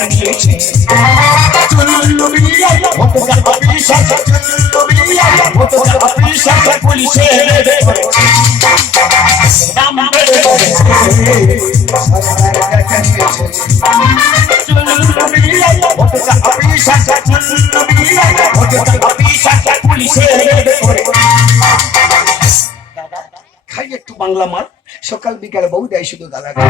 টাকা নিয়েছে চুল্লু বিলিয়া ভোটটা অফিসা চুল্লু বিলিয়া ভোটটা অফিসা পুলিশে নাম বেড়ে সরকার টাকা নিয়েছে চুল্লু বিলিয়া ভোটটা অফিসা চুল্লু বিলিয়া ভোটটা অফিসা পুলিশে খাই একটু বাংলা মাল সকাল বিকালে বউ দেয় শুধু গালাগাল।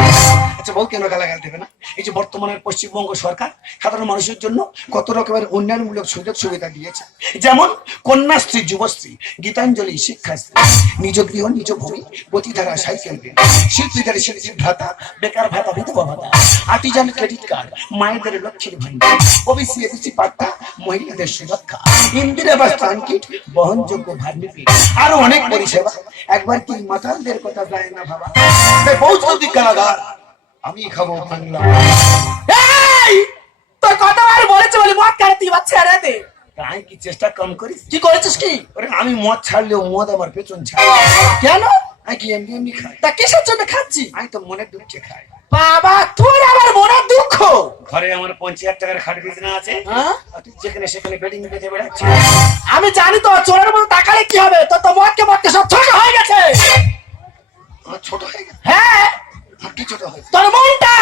আচ্ছা বউ কেন গালাগাল দেবে না? এই যে বর্তমানের পশ্চিমবঙ্গ সরকার সাধারণ মানুষের জন্য কত রকমের উন্নয়নমূলক সুযোগ সুবিধা দিয়েছে, যেমন কন্যাশ্রী, যুবশ্রী, গীতাঞ্জলি, শিক্ষাশ্রী, নিজ গৃহ নিজ ভূমি, গতিধারা, সাইকেল ঋণ, শিল্পীদের শিল্পীর ভাতা, বেকার ভাতা, বিধবা ভাতা, আর্টিজান ক্রেডিট কার্ড, মায়েদের লক্ষ্মীর ভান্ডার, ওবিসি এবিসি পাট্টা, মহিলাদের সুরক্ষা, ইন্দিরা আবাস ত্রাণ কিট, বহনযোগ্য ভার্মিপিট, আরো অনেক পরিষেবা। একবার কি মাতালদের কথা যায় না বাবা? তাই বউ যদি গালাগাল, আমি খাবো বাংলা। এই তোর কতবার বলেছে বলি মদ খাই তুই বাচ্চা ছেড়ে দে। তাই কি চেষ্টা কম করিস? কি করেছিস কি? ওরে আমি মদ ছাড়লেও মদ আমার পেছন ছাড়ে। কেন? আমি কি এমনি এমনি খাই? তা কিসের জন্য খাচ্ছি? আমি তো মনের দুঃখে খাই। বাবা তোর আবার মনের দুঃখ? ঘরে আমার 50,000 টাকার খাট বিছানা আছে, হ্যাঁ? আর তুই যেখানে সেখানে বেডিং বেঁধে বেড়াচ্ছিস। আমি জানি তো চোরের মতো তাকালে কি হবে, তোর তো মদকে সব ছোট হয়ে গেছে। আমার ছোট হয়ে গেছে? হ্যাঁ আমার কি ছোট হয়েছে? তোর মনটা।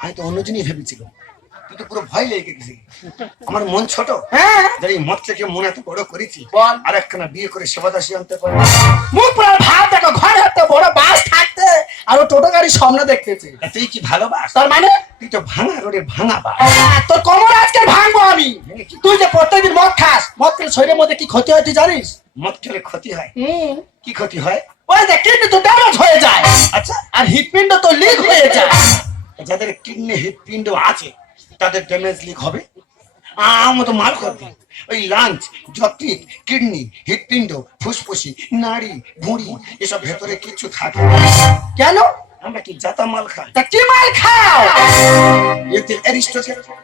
আমি তো অন্য জিনিস ভেবেছিলাম, তুই তো পুরো ভয় লেগে গেছিস। আমার মন ছোট? হ্যাঁ এই মদ থেকে মন এত বড় করেছি, বল। আর একখানা বিয়ে করে সেবাদাসী আনতে পারি। মুখ পুরো ভাব দেখো, ঘরে একটা বড় বাস থাকতে আর ও টোটো গাড়ির স্বপ্ন দেখতেছে। তুই কি ভালোবাস? তার মানে তুই তো ভাঙা রোডে ভাঙা বাস। তোর কোমর আজকে ভাঙবো আমি। তুই যে প্রত্যেকদিন মদ খাস, মদ খেলে শরীরের মধ্যে কি ক্ষতি হয় তুই জানিস? মদ খেলে ক্ষতি হয়? হুম, কি ক্ষতি হয়? ওই যে কিডনি তো ড্যামেজ হয়ে যায়, আচ্ছা, আর হৃৎপিণ্ড তো লিক হয়ে যায়। যাদের কিডনি হৃৎপিণ্ড আছে তাদের ড্যামেজ লিক হবে? আমার তো মাল করবে ওই লাঞ্চ, যকৃৎ, কিডনি, হৃৎপিণ্ড, ফুসফুসি, নাড়ি, ভুঁড়ি এসব ভেতরে কিছু থাকে। কেন? আমরা কি জাতা মাল খাই? তা কি মাল খাও? এতে অ্যারিস্টটল,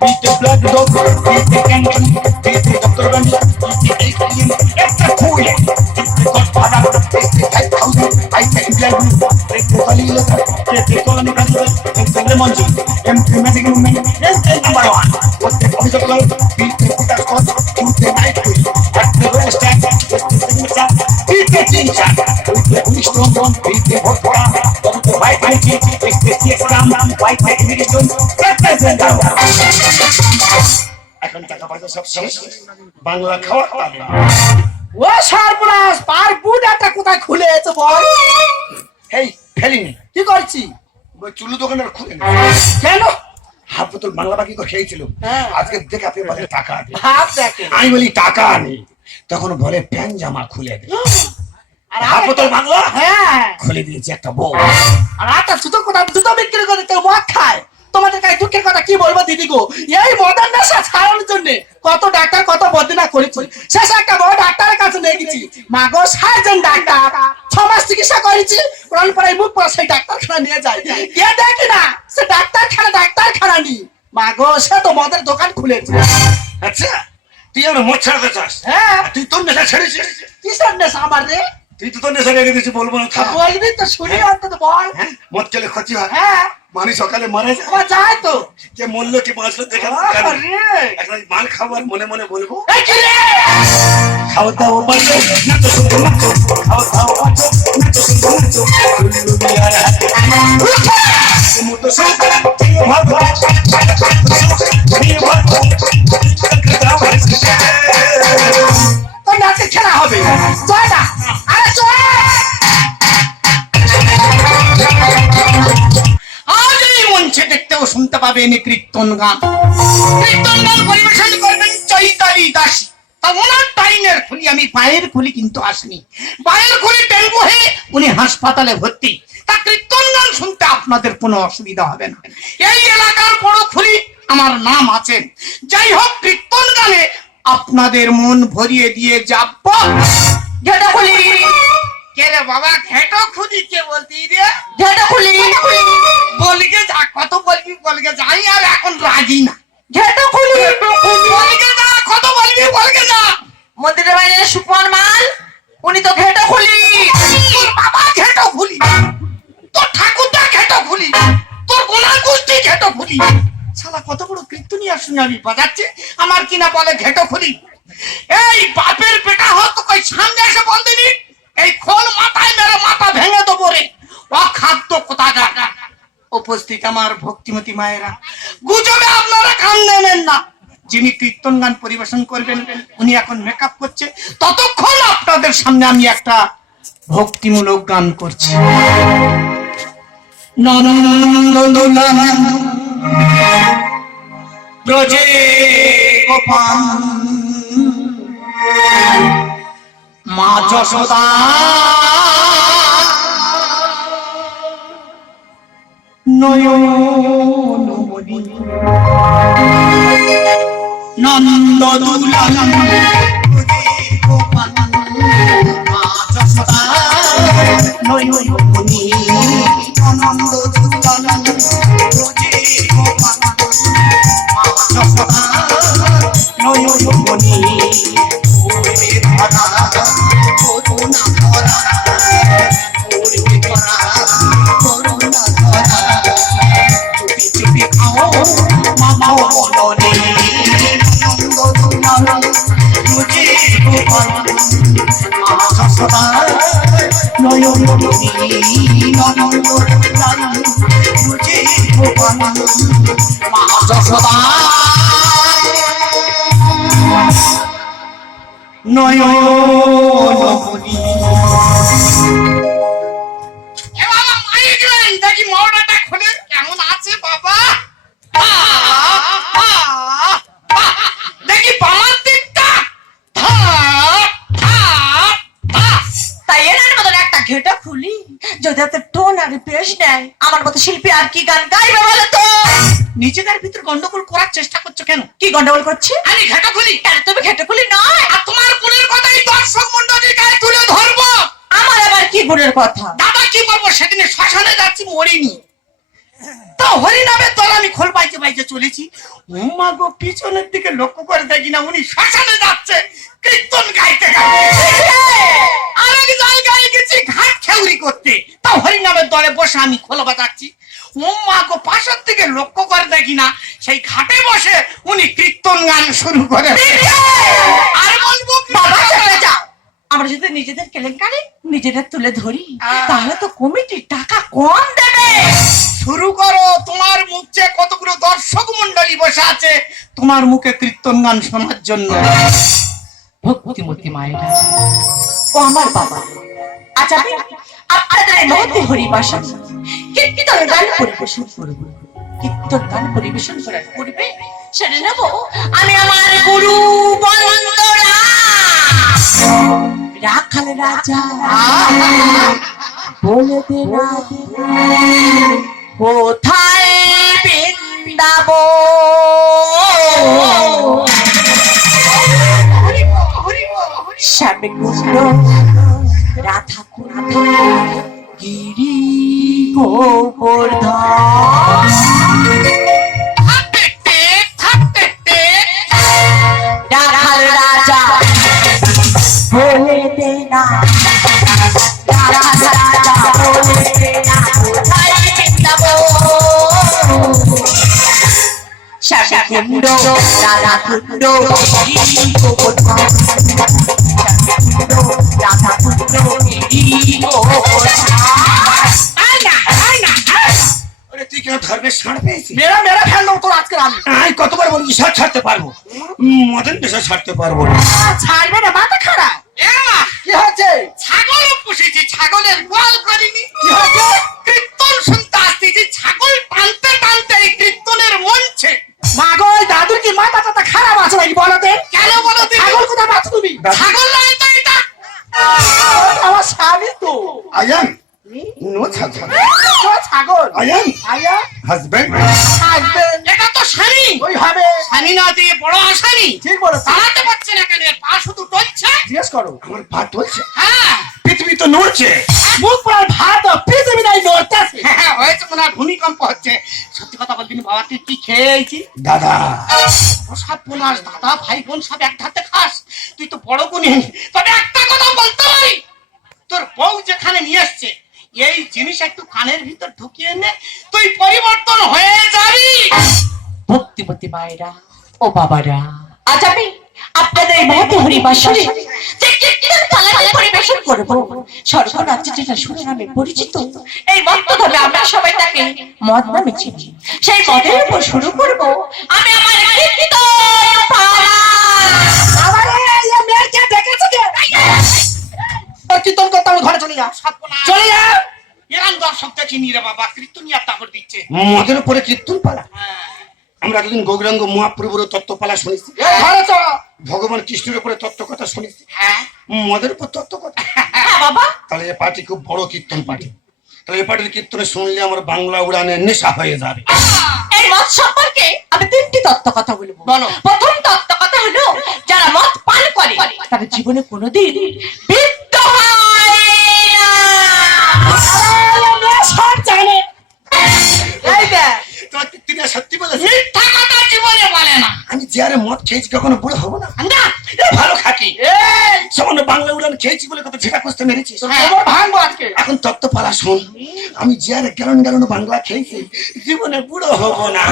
এতে ব্লাড ডগ, এতে ক্যান্সার, এতে ডক্টর গান্ধী, এতে এইচআইভি, একটা ফুল, এতে গডফাদার, এতে 5000, এতে ব্লাড, এতে কলিলতা, এতে কলোনি কাজল, এতে লেমন জি, এতে ম্যাজিক মুভমেন্ট, এতে নাম্বার 1, এতে অভিযোগ কল, এতে পুটার কচ, এতে নাইট কুইল, এতে রয়েল স্ট্যাক, এতে সিগনেচার, এতে টিচার, এতে উইস্টন জন, এতে ভোটপড়া, এতে হোয়াইট আইটি, এতে সিএক্সাম, হোয়াইট এডিশন, এখন টাকা পয়সা সব শেষ, বাংলা খাওয়া পাবে। ও সর্বনাশ, পার বুটাটা কোথায় খুলে আছে বল? এই ফেলিনি, কি করছি? ওই চুলু দোকানের খুলে নি। কেন? হাফ বোতল বাংলা বাকি করে খেয়েছিল, হ্যাঁ। আজকে দেখে আপনি বলে টাকা দে। ভাব দেখে। আমি বলি টাকা নেই, তখন বলে প্যান্ট জামা খুলে দে। আর হাফ বোতল বাংলা হ্যাঁ, খুলে দিয়েছে একটা বউ। আর একটা জুতো কোথায় জুতো বিক্রি করে কেউ মদ খায়। তোমাদের কাছে দুঃখের কথা কি বলবো দিদি গো, এই মদের নেশা ছাড়ানোর জন্য কত ডাক্তার কত বদিনা করেছি, শেষ একটা বড় ডাক্তারের কাছে নিয়ে গেছি। মা গো সার্জন ডাক্তার, 6 মাস চিকিৎসা করেছি, কোরআন পড়াই মুখ পড়া সেই ডাক্তারখানা নিয়ে যায়, গিয়ে দেখি না সে ডাক্তারখানা নি, মা গো সে তো মদের দোকান খুলেছে। আচ্ছা, তুই আমার মদ ছাড়াতে চাস? হ্যাঁ। তুই তোর নেশা ছেড়েছিস? কিসের নেশা আমার রে? তুই তো তোর নেশা রেখে দিয়েছিস, বলবো না খা। বলবি তো শুনি অন্তত বল। হ্যাঁ, মদ খেলে ক্ষতি হয়? হ্যাঁ মানুষ সকালে মারা যায়, আমার যায় তো। কে মরলো কি বাঁচলো দেখে না। আরে এখন মাল খাবার মনে মনে বলবো, এই কি রে? খাওয়া দাওয়া বাঁচো না তো শুধু নাচো, খাওয়া দাওয়া বাঁচো না তো শুধু নাচো, চুল্লু বিয়ার হাতে মুটো সুখ নিয়ে ভাবো, নিয়ে ভাবো, দাও হাসি। তোর নাচে খেলা হবে, চল না, আরে চল। আজ এই মঞ্চে দেখতে ও শুনতে পাবেন কীর্তন গান। কীর্তন গান পরিবেশন করবেন চৈতালি দাসী। তা ওনার টাইমের খুলি আমি পায়ের খুলি কিন্তু আসনি, পায়ের খুলি টেম্পু হয়ে উনি হাসপাতালে ভর্তি। তা কীর্তন গান শুনতে আপনাদের কোনো অসুবিধা হবে না, এই এলাকার বড় খুলি আমার নাম আছে। যাই হোক, কীর্তন গানে আপনাদের মন ভরিয়ে দিয়ে যাব। ঘেটা খুলি কে রে বাবা? ঘেটো খুলি কে বলতি রে? ঘেটা খুলি বলকে যা, কত বলবি বলকে যাই, আর এখন রাজি না। ঘেটা খুলি বলকে যা, কত বলবি বলকে যা। মন্দিরের বাইরে সুপন মাল, উনি তো ঘেটা খুলি। তোর বাবা ঘেটো খুলি, তোর ঠাকুরদা ঘেটো খুলি, তোর গোলা গোষ্ঠী ঘেটো খুলি। শালা কত বড় সঙ্গে আমি বাজাচ্ছি, আমার কিনা বলে ঘেটো খুলি। এই বাপের বেটা হত কই সামনে এসে বল দিনি, এই খোল মাথায় মেরে মাথা ভেঙে দেবো রে, অখাদ্য কোথাকার। উপস্থিত আমার ভক্তিমতী মায়েরা, গুজবে আপনারা কান নেবেন না। যিনি কীর্তন গান পরিবেশন করবেন উনি এখন মেকআপ করছে, ততক্ষণ আপনাদের সামনে আমি একটা ভক্তিমূলক গান করছি। নন্দন ব্রজে গোপাল মা যশোদা নয়নমণি নন্দ দুলাল ব্রজে গোপাল মা যশোদা নয়নমণি নন্দ দুলাল ব্রজে গোপাল মা যশোদা নয়নমণি পূর্বে ধরা করুণা ধরা পূর্বে ধরা করুণা ধরা চুপি চুপি খাও মামা বলনে নন্দ দুলাল ব্রজে গোপাল মা যশোদা নয়নমণি নন্দ দুলাল ব্রজে গোপাল মা যশোদা নয়নমণি। এ বাবা মাইক রেন দেখি মওড়াটা খুলে কেমন আছে বাবা। দেখি বামার দিকটা তাই এনার মতন একটা ঘেটা খুলি যদি এত টোন আর পেশ নেয়, আমার মতো শিল্পী আর কি গান গাইবে বলো তো? নিজেদের ভিতর গন্ডগোল করার চেষ্টা করছো কেন? কি গন্ডগোল করছে? আমি ঘাটা খুলি, কেন তুমি ঘেটা খুলি নয়? আর তোমার গুণের কথাই দর্শক মন্ডলীর গায়ে তুলে ধরবো। আমার আবার কি গুণের কথা? দাদা কি বলবো, সেদিনে শ্মশানে যাচ্ছি মরিনি, তো হরিনামের দল আমি খোল বাইতে বাইতে চলেছি। উমা গো, পিছনের দিকে লক্ষ্য করে দেখি না উনি শ্মশানে যাচ্ছে কীর্তন গাইতে গাইতে। আরেক জায়গায় গেছি ঘাট খেউরি করতে, তাও হরিনামের দলে বসে আমি খোল বাজাচ্ছি। উমা গো, পাশের দিকে লক্ষ্য করে দেখি না সেই ঘাটে বসে উনি কীর্তন গান শুরু করে। আর বলবো কি? বাবা চলে যাও। আমরা যদি নিজেদের কেলেঙ্কারি নিজেদের তুলে ধরি তাহলে তো কমিটির টাকা কম দেবে। শুরু করো, তোমার মুখে কতগুলো দর্শক মন্ডলী বসে আছে তোমার মুখে কীর্তন গান শোনার জন্য। ভক্তিমতী মায়েরা ও আমার বাবা, আজ আমি আপনাদের এই মহতি হরিবাসা কীর্তন গান পরিবেশন করব। কীর্তন গান পরিবেশন করার পূর্বে সেরে নেব আমি আমার গুরু বন্দরা রাখাল রাজা বলে দে না কোথায় বৃন্দাবন শ্যামে কুণ্ড রাধা কুণ্ড গিরি গোবর্ধন রাখাল রাজা বলে দে না রাখাল রাজা বলে দে না কোথায় বৃন্দাবন শ্যামে কুণ্ড রাধা কুণ্ড গিরি গোবর্ধন রাধা কুণ্ড গিরি গোবর্ধন। তুই কেন ধর্মের ষাঁড় পেয়েছিস? মেরা মেরা ফেল দেবো তোর আজকে আমি। আমি কতবার বলি ঈশ্বর ছাড়তে পারবো, মদন নেশা ছাড়তে পারবো না। ছাড়বে না, মাথা খারাপ। কি হয়েছে? ছাগল পুষেছি, ছাগলের গোয়াল করিনি। কি হয়েছে? কীর্তন শুনতে আসতেছি, ছাগল টানতে টানতে এই কীর্তনের মঞ্চে। মা গো, ওই দাদুর কি মাথা টাথা খারাপ আছে নাকি বলো তো? কেন বলো দিদি? ছাগল কোথায় পাচ্ছ তুমি? ছাগল নয় তো এটা। আমার স্বামী তো। আয়ান নো ছাগল, ছাগল আয়ান আয়া হাজবেন্ড। হাসবেন্ড এটা তো স্বামী। ওই হবে। স্বামী না দিয়ে বড় আসামি। ঠিক বলেছ। দাঁড়াতে পারছে না কেন? এর পা শুধু টলছে। জিজ্ঞেস করো। আমার পা টলছে, হ্যাঁ পৃথিবী তো নড়ছে। মুখ পড়ার ভাত পৃথিবী নাই নড়তেছে। হ্যাঁ, হয়েছে মনে হয় ভূমিকম্প হচ্ছে। সত্যি কথা বলবি বাবা, তুই কি খেয়েছি? দাদা সব বোনাস, দাদা ভাই বোন সব এক ধাতে খাস, তুই তো বড় গুণী। তবে একটা কথা বলতে পারি, তোর বউ যেখানে নিয়ে এসছে এই জিনিস একটু কানের ভিতর ঢুকিয়ে নে, তুই পরিবর্তন হয়ে যাবি। ভক্তিমতী মায়েরা ও বাবারা, আজ আমি আপনাদের এই মহতি হরিবাসরে যে কীর্তন চালাকি পরিবেশন করব, স্বর্গরাজ্য যেটা শুনে নামে পরিচিত, এই মত্তধামে আমরা সবাই তাকে মদ নামে চিনি। সেই মদের উপর শুরু করব আমি আমার কীর্তন পালা। কীর্তন করতে আমার ঘরে চলে যা, চলে যা। এরাম দর্শকটা চিনি রে বাবা, কীর্তনিয়া তাপর দিচ্ছে। মদের উপরে কীর্তন পালা। আমরা এতদিন গৌরাঙ্গ মহাপ্রভুর তত্ত্বপালা শুনেছি, ঘরে চল। ভগবান কৃষ্ণের উপরে তত্ত্ব কথা শুনেছি, হ্যাঁ মদের উপর তত্ত্ব কথা। হ্যাঁ বাবা, তাহলে এ পার্টি খুব বড় কীর্তন পার্টি। তাহলে এ পার্টির কীর্তনে শুনলে আমার বাংলা উড়ানের নেশা হয়ে যাবে। এই মদ সম্পর্কে আমি তিনটি তত্ত্ব কথা বলবো। বলো। প্রথম তত্ত্ব কথা হলো, যারা মদ পান করে তাদের জীবনে কোনোদিন বৃদ্ধ হয় না। সব জানে। এই দেখ, তোমার কীর্তনিয়া সত্যি বলেছে। মিথ্যা কথা জীবনে বলে না। আমি যে আরে মদ খেয়েছি কখনো বুড়ো হবো না। না, এ ভালো খাকি, এই সামান্য বাংলা উড়ান খেয়েছি বলে কত ঝেঁটা কষতে মেরেছিস। তোমার ভাঙবো আজকে। এখন তত্ত্বপালা শোন, আমি যে আরে গ্যালন গ্যালন বাংলা খেয়েছি জীবনে বুড়ো হবো না।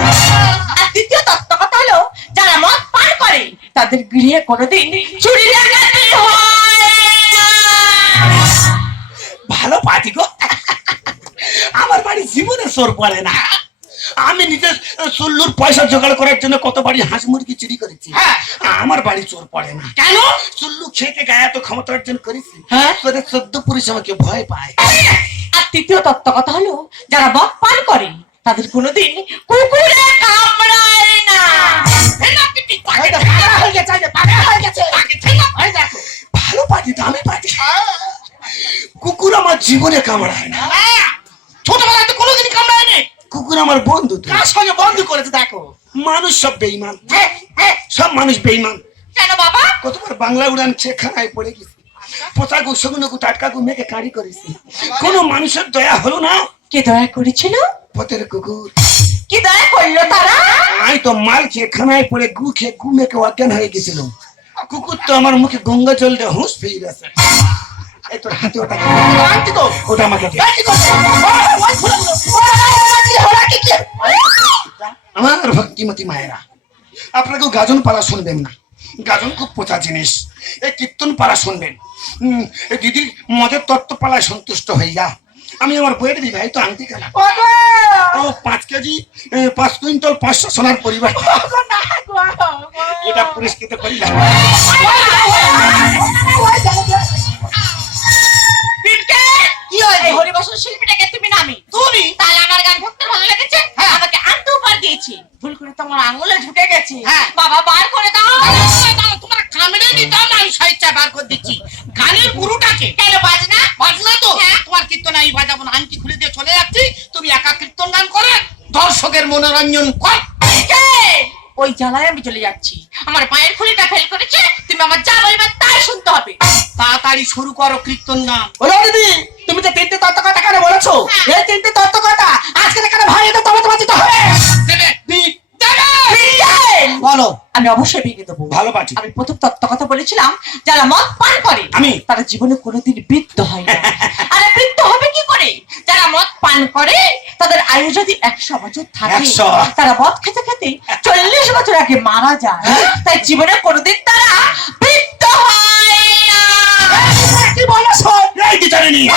আর দ্বিতীয় তত্ত্ব কথা হলো, যারা মদ পান করে তাদের গৃহে কোনোদিন চুরি ডাকাতি হয় না। ভালো পার্টি গো। আমার বাড়ি জীবনে চোর পড়ে না। আমি নিজে চুল্লুর পয়সা জোগাড় করার জন্য কত বাড়ি হাঁস মুরগি চুরি করেছি, হ্যাঁ। আমার বাড়ি চোর পড়ে না। কেন? চুল্লু খেতে গায়ে এত ক্ষমতা অর্জন করেছি, হ্যাঁ। তোদের 14 পুরুষ আমাকে ভয় পায়। আর তৃতীয় তত্ত্ব কথা হলো, যারা মদ পান করে তাদের কোনোদিন কুকুরে কামড়ায় না। এই দেখ, পাগলা হয়ে গেছে, এই দেখ, পাগলা হয়ে গেছে। এই দেখো। ভালো পার্টি, দামি পার্টি। কুকুর আমার জীবনে কামড়ায় না। ছোটবেলায় তো কোনোদিন কামড়ায়নি। কুকুর আমার বন্ধু তো। কার সঙ্গে বন্ধু করেছে দেখো। মানুষ সব বেইমান, সব মানুষ বেইমান। কেন বাবা? কতবার বাংলা উড়ান খেয়ে খানায় পড়ে গেছি, পোতা গু সগুন গু টাটকা গু মেঘে কারি করেছি, কোনো মানুষের দয়া হলো না। কে দয়া করেছিল? পথের কুকুর। কি দয়া করলো তারা? আমি তো মাল খেয়ে খানায় পড়ে গু খেয়ে গু মেঘে অজ্ঞান হয়ে গেছিল। কুকুর তো আমার মুখে গঙ্গা জল দিয়ে হুঁশ ফিরে গেছে। এই তোর হাতে ওটা কি? আনছি তো। ওটা আমাকে দে। এই কি করছো? ওই ফুলে দিলো। কি হলো, কি? আমার ভক্তিমতী মায়েরা, আপনাকেও গাজন পালা শুনবেন না। গাজন খুব পোতা জিনিস। এই কীর্তন পালা শুনবেন। এই দিদির মদের তত্ত্ব পালায় সন্তুষ্ট হয়ে যা। আমি আমার বইয়ের বিবাহিত আংটি খেলাম। ওগো! ও 5 কেজি 5 কুইন্টাল 500 সোনার পরিবার। ওগো না গো, ওগো। এটা পুরস্কৃত করিলাম। ওই দেখো। পিটকে! কি হয়েছে? এই হরিবাসন শিল্পীটাকে তুমি নামি। তুমি? তাহলে আমার গান ভক্ত ভালো লেগেছে, আমাকে আনতে উপহার দিয়েছি। ভুল করে তোমার আঙুলে ঢুকে গেছে। হ্যাঁ। বাবা বার করে দাও। তোমার কামড়ে দিতাম না, আমি স্বেচ্ছা বার করে দিচ্ছি। গানের গুরুটাকে কেন বাজনা? বাজনা তো হ্যাঁ। তোমার কীর্তন আমি বাজাবো না, আংটি খুলে দিয়ে চলে যাচ্ছি। তুমি একা কীর্তন গান করে দর্শকের মনোরঞ্জন কর। পিটকে! ওই জ্বালায় আমি চলে যাচ্ছি। আমার পায়ের খুলিটা ফেল করেছে, তুমি আমার যা বলবে তাই শুনতে হবে। তাড়াতাড়ি শুরু করো কীর্তন গান। ওরে দিদি, তুমি যে তিনটে তত্ত্ব কথা কেন বলেছো? এই তিনটে তত্ত্ব কথা আজকে কেন ভাই এটা তোমাকে বাঁচিতে হবে? দেবে দিক। পিটকে! বলো। আমি অবশ্যই ভেঙে দেবো। ভালো পার্টি। আমি প্রথম তত্ত্ব কথা বলেছিলাম, যারা মদ পান করে আমি? তারা জীবনে কোনোদিন বৃদ্ধ হয় না। আরে বৃদ্ধ হবে কি করে? যারা মদ পান করে তাদের আয়ু যদি 100 বছর থাকে, 100? তারা মদ খেতে খেতে 40 বছর আগে মারা যায়। তাই জীবনে কোনোদিন তারা বৃদ্ধ হয় না। কি বলেছো? এই বিচারে নিয়ে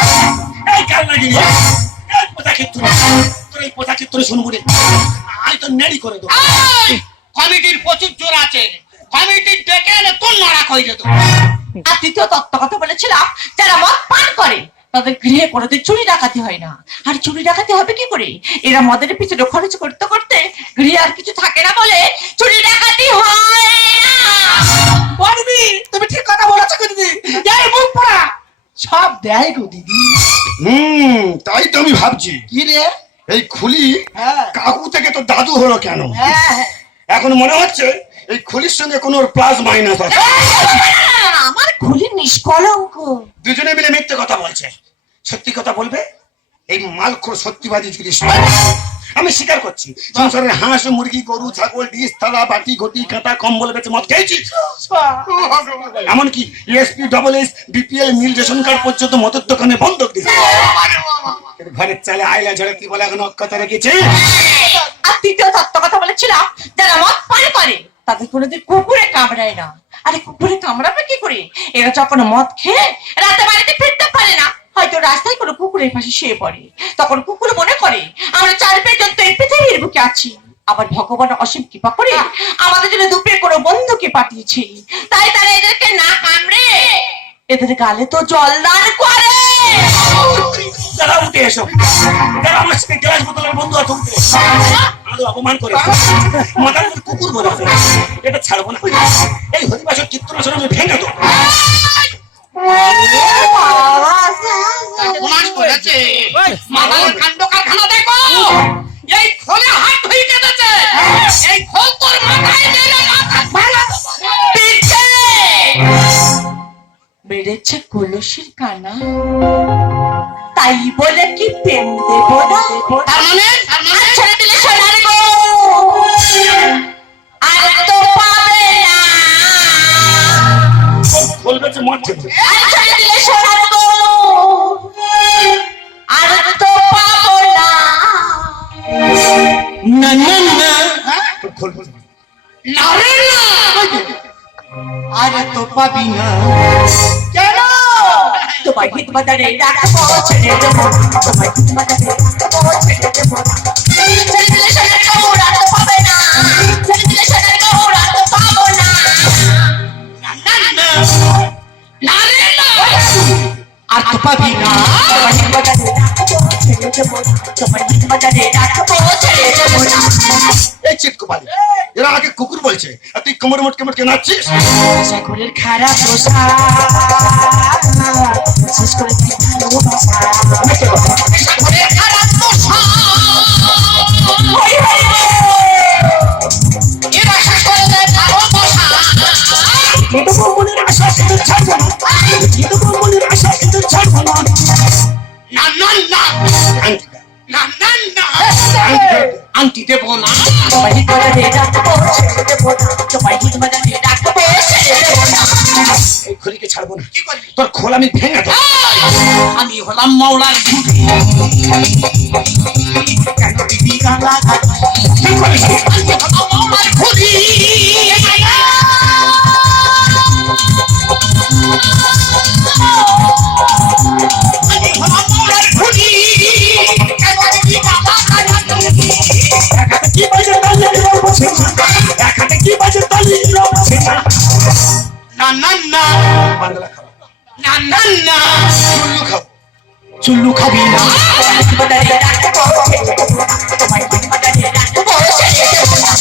এই কাল লাগি এই পোতা কীর্তন, তোর এই পোতা কীর্তন শুনবো রে। আমি তো নেড়ি করে দেবো। এই, কমিটির প্রচুর জোর আছে। কমিটির ডেকে এনে তোর নাড়া কই যেত। আর তৃতীয় তত্ত্ব কথা বলেছিলাম, যারা মদ পান করে তাদের গৃহে কোনোদিন চুরি ডাকাতি হয় না। আর চুরি ডাকাতি হবে কি করে? এরা মদের পিছনে খরচ করতে করতে গৃহে আর কিছু থাকে না বলে চুরি ডাকাতি হয় না। বলবি, তুমি ঠিক কথা বলেছো গো দিদি। এই মুখ পড়া সব দেয় গো দিদি। তাই তো আমি ভাবছি, কি রে? এই খুলি হ্যাঁ। কাকু থেকে তো দাদু হলো কেন? হ্যাঁ। এখন মনে হচ্ছে এই খুলির সঙ্গে কোনো প্লাস মাইনাস আছে। আমার খুলি নিষ্কলঙ্ক। দুজনে মিলে মিথ্যে কথা বলছে। সত্যি কথা বলবে? এই মালখোর সত্যিবাদী জিনিস। আমি স্বীকার করছি, সংসারের হাঁস মুরগি গরু ছাগল ডিস থালা বাটি ঘটি কাঁটা কম্বল বেচে মদ খেয়েছি। এমনকি এসপি ডবল এস বিপিএল নীল রেশন কার্ড পর্যন্ত মদের দোকানে বন্ধক দিয়েছে। ঘরের চালে আইলা ঝরে কি বলে এখন অক্ষত রেখেছে। আর তৃতীয় তত্ত্ব কথা বলেছিলাম, যারা মদ পান করে তাদের কোনোদিন কুকুরে কামড়ায় না। আরে কুকুরে কামড়াবে কি করে? এরা যখন মদ খেয়ে রাতে বাড়িতে ফিরতে পারে না, হয়তো রাস্তায় কোনো কুকুরের পাশে শুয়ে পড়ে, তখন কুকুর মনে করে আমরা 4 পর্যন্ত এই পৃথিবীর বুকে আছি। আবার ভগবান অসীম কৃপা করে আমাদের জন্য দুপে কোনো বন্ধুকে পাঠিয়েছে, তাই তারা এদেরকে না কামড়ে এদের গালে তো জল দান করে। যারা উঠে এসো, যারা আমার সাথে গ্লাস বোতলের বন্ধু আছে উঠে আমাদের অপমান করে মাথার মধ্যে কুকুর বলেছে, এটা ছাড়বো না। এই হরিবাসর চিত্তনাশন আমি ভেঙে দেবো। সর্বনাশ করেছে। মাথার কাণ্ড কারখানা দেখো, এই খোলে হাত হয়ে কেটেছে, এই খোল তোর মাথায় মেরে মাথা ভাঙা পিঠে বেড়েছে কলসির কানা, তাই বলে কি প্রেম দেব না? তার মানে ছেড়ে দিলে সোনার গো আর তো পাবে না, খোল গেছে মদ খেতে। আর ছেড়ে দিলে সোনার গো আর তো পাবো না। না না না খোল গেছে। না রে না, আরে তো পাবি না। কেন? তোমার হিত বাজারে রাখবো ছেড়ে দেবো, তোমার হিত বাজারে রাখবো ছেড়ে দেবো না। ছেড়ে দিলে সোনার গো আর তো পাবে না, ছেড়ে দিলে সোনার গো আর তো পাবো না। না না না রে না, আর তো পাবি না। তোমার হিত বাজারে রাখবো ছেড়ে দেবো না, তোমার হিত বাজারে রাখবো ছেড়ে দেবো না। এই চিৎকোপালি, এরা আগে কুকুর বলছে আর তুই কোমর মোটকে মোটকে নাচছিস। সাগরের খারাপ দোষা শেষ করে কি ভালোবাসা। সাগরের খারাপ দশা, হই হই রে। এরা শেষ করে দেয় ভালোবাসা। কিন্তু মনের আশা কিন্তু ছাড়বো না, কিন্তু মনের আশা কিন্তু ছাড়বো না। না না না আংটিটা, না না না, আংটিটা। আংটি দেবো না। তোমার হিত বাজারে রাখবো ছেড়ে দেবো না, তোমার হিত বাজারে রাখবো ছেড়ে দেবো না। এই খড়িকে ছাড়বো না, কি করবি? তোর খোল আমি ভেঙে দেবো। আমি হলাম মাওলার ঝুঁকি, কেন দিবি গালাগালি? কি করিস? আমি হলাম মাওলার খুলি, আমি হলাম মাওলার খুলি, কেন দিবি গালাগালি? একাতে কি বাজে তালি এলো বসে না, একাতে কি বাজে তালি এলো বসে না। না না না বাংলা খাবো, না না না, চুল্লু খাবো। চুল্লু খাবি না। তোমার হিত বাজারে রাখবো ছেড়ে দেবো না, তোমার হিত বাজারে রাখবো ছেড়ে দেবো না।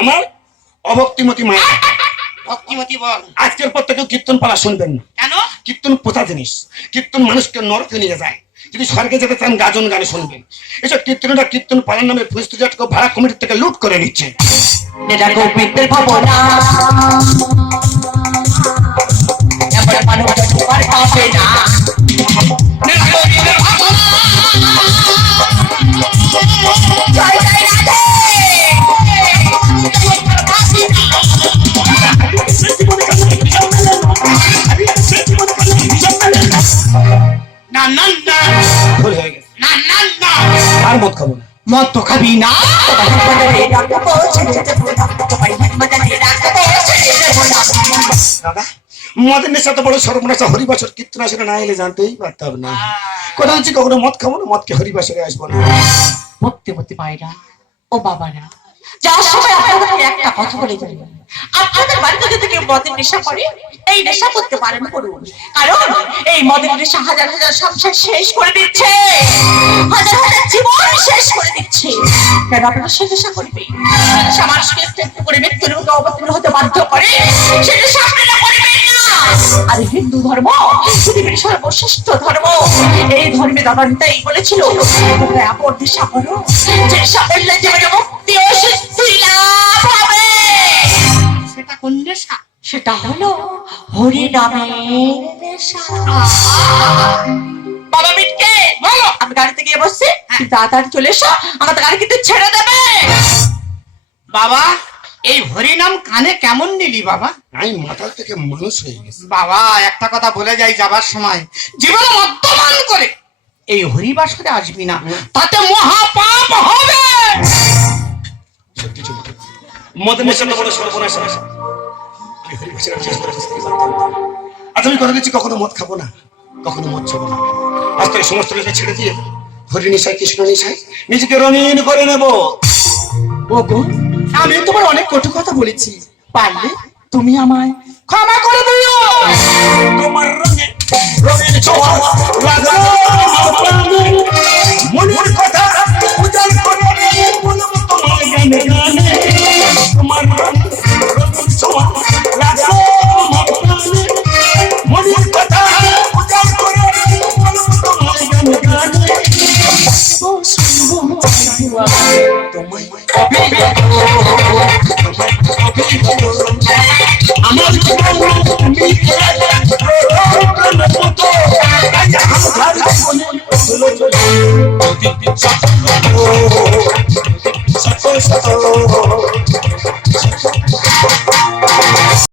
আমার অভক্তিমতী মায়া, ভক্তিমতি বল, আজকের পর থেকে কীর্তন পালা শুনবেন না। কেন? কীর্তন পোতা জিনিস, কীর্তন মানুষকে নরকে নিয়ে যায়। যদি স্বর্গে যেতে চান গাজন গানে শুনবেন। এসব কীর্তনটা কীর্তন পালার নামে ফুস্তুজাটকে ভাড়া কমিটির থেকে লুট করে নিচ্ছে। এটা গোবিন্দের ভাবনা, এবার মানুষ তোমার পাবে না। জয় জয় রাধে। না না না ভুল হয়ে গেছে, না না না, আর মদ খাবো না। মদ তো খাবি না। তোমার হিত বাজারে রাখবো ছেড়ে দেবো না, তোমার হিত বাজারে রাখবো ছেড়ে দেবো না। দাদা, মদের নেশা তো বড় সর্বনাশা। হরিবাসর কীর্তন আসলে না এলে জানতেই পারতাম না। কথা হচ্ছে কখনো মদ খাবো না, মদকে হরিবাসরে আসবো না। ভক্তিমতী মায়েরা ও বাবারা, যাওয়ার সময় আপনাদেরকে একটা কথা বলে যাই, আপনাদের বাড়িতে যদি কেউ মদের নেশা করে, এই নেশা করতে পারেন করুন, কারণ এই মদের নেশা হাজার হাজার সংসার শেষ করে দিচ্ছে, হাজার হাজার জীবন শেষ করে দিচ্ছে। কেন আপনারা সে নেশা করবে? নেশা মানুষকে একটু একটু করে মৃত্যুর মুখে অবতীর্ণ হতে বাধ্য করে, সে নেশা আপনারা করবেন না। আর হিন্দু ধর্ম পৃথিবীর সর্বশ্রেষ্ঠ ধর্ম, এই ধর্মে দাদানটাই বলেছিল তোমরা আপন নেশা করো, যে নেশা করলে জীবনে মুক্তি ও সিদ্ধি লাভ হবে। সেটা কোন নেশা? সেটা হলো হরি নামের নেশা। বাবা মিটকে বলো। আমি গাড়িতে গিয়ে বসছি, তুমি তাড়াতাড়ি চলে এসো, আমাদের গাড়ি কিন্তু ছেড়ে দেবে। বাবা, এই হরিনাম কানে কেমন নিলি বাবা? আমি মাথার থেকে মানুষ হয়ে গেছি। বাবা, একটা কথা বলে যাই যাবার সময়, জীবনে মদ্যপান করে এই হরিবাসরে আসবি না, তাতে মহাপাপ হবে। সত্যি চলে মদের নেশা তো বড় সর্বনাশ। আমি হরিবাসের শেষ করে বুঝতেই পারতাম না। আজ আমি কথা দিচ্ছি কখনো মদ খাবো না, কখনো মদ খাবো না। আজ থেকে সমস্ত কিছু ছেড়ে দিয়ে হরি নেশায় কৃষ্ণ নেশায় নিজেকে রঙিন করে নেব। ওগো, আমি তোমার অনেক কটু কথা বলেছি, পারলে তুমি আমায় ক্ষমা করে দিও। তোমার রঙে রঙের ছোঁয়া লাগাও আমার প্রাণে, মনের কথা উজাড় করে বলবো তোমার গানে গানে। তোমার রঙে রঙের ছোঁয়া লাগাও আমার প্রাণে, মনের কথা উজাড় করে বলবো তোমার গানে গানে। তোমায় কবে আমার জীবন তুমি মতো আমার জীবনে চলো চলো শত শত